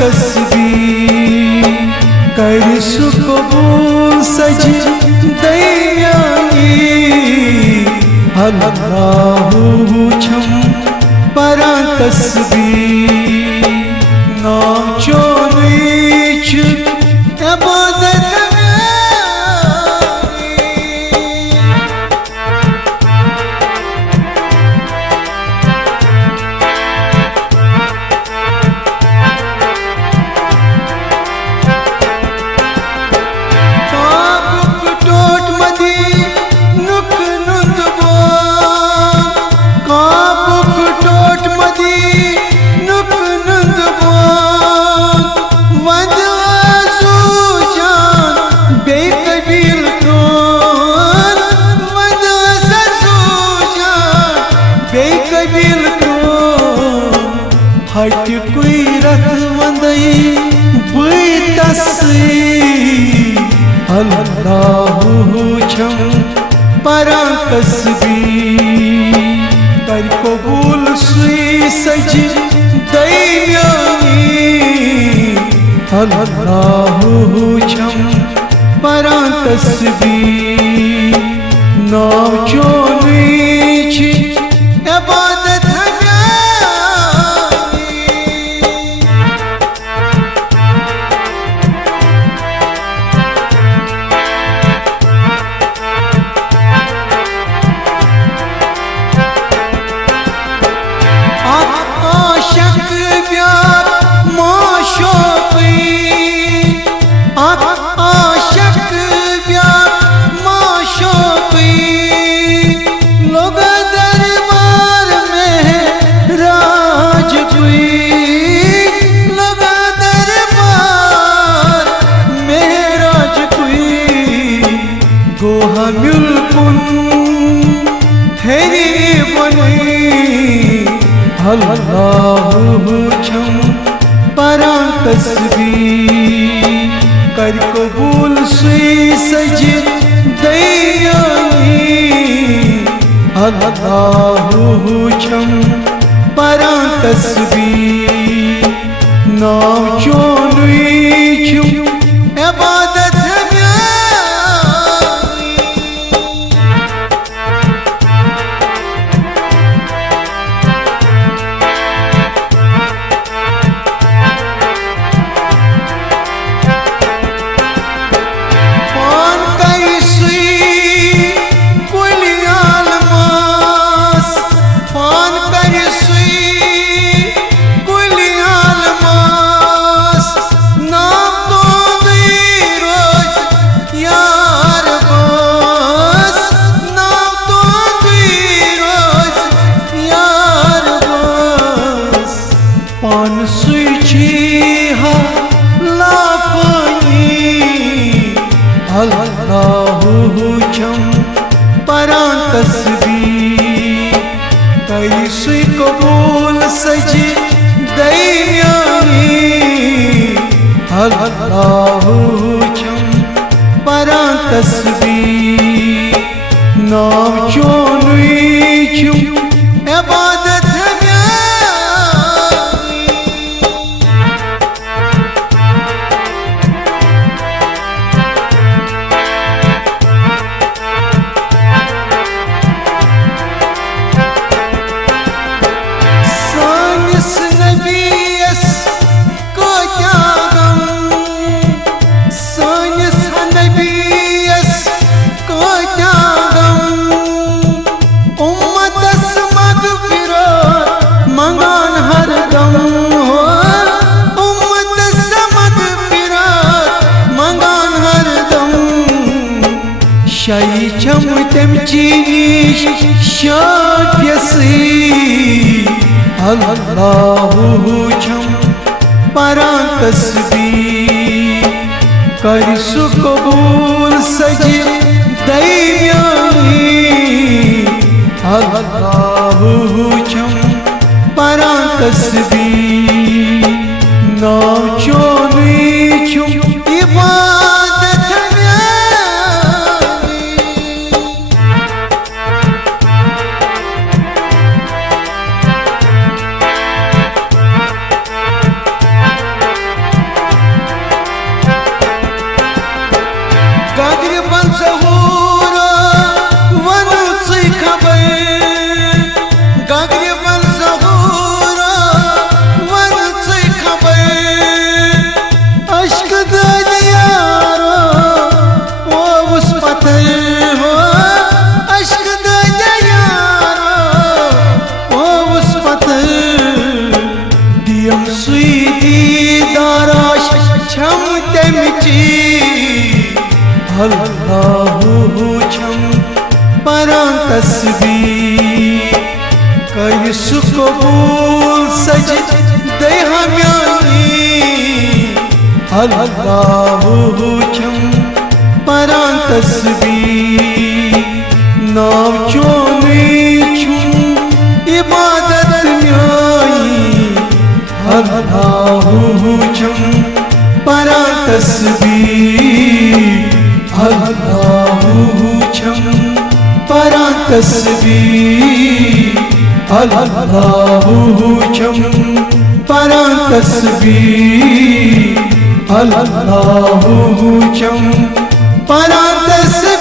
तस्बीर कर सुकबूल सज दयानी अल्लाहु छम परा तस्बीर नाचो नीच इबादत हट कोई रथ वंदई बुई तस्बीर अल्लाहु छम परा तस्बीर कर कबूल सुई सज दयानी अल्लाहु छम परा तस्बीर नाचो नीच इबादत अल्लाहु छम परा तस्बीर कर कबूल सुई सज दयानी अल्लाहु छम परा तस्बीर नाचो नीच इबादत अल्लाहु छम परा तस्बीर कर सुई कबूल सज दयानी अल्लाहु छम परा तस्बीर नाचो नीच इबादत शाही छम तमची शाफियसी अल्लाहु छम परा तस्बीर कर सुकबूल सज दयानी अल्लाहु छम परा तस्बीर नाचो नीच इबादत दाराश छम तेमची अल्लाहु छम परां तस्बीह कर सुकबूल सज दे हम्यानी अल्लाहु छम परां तस्बीह नाव चोनी छुम इबादत न्याई अल्लाहु छम परां तस्बीह अल्लाहु छम परां तस्बीह अल्लाहु छम परां तस्बीह अल्लाहु छम परां तस्बीह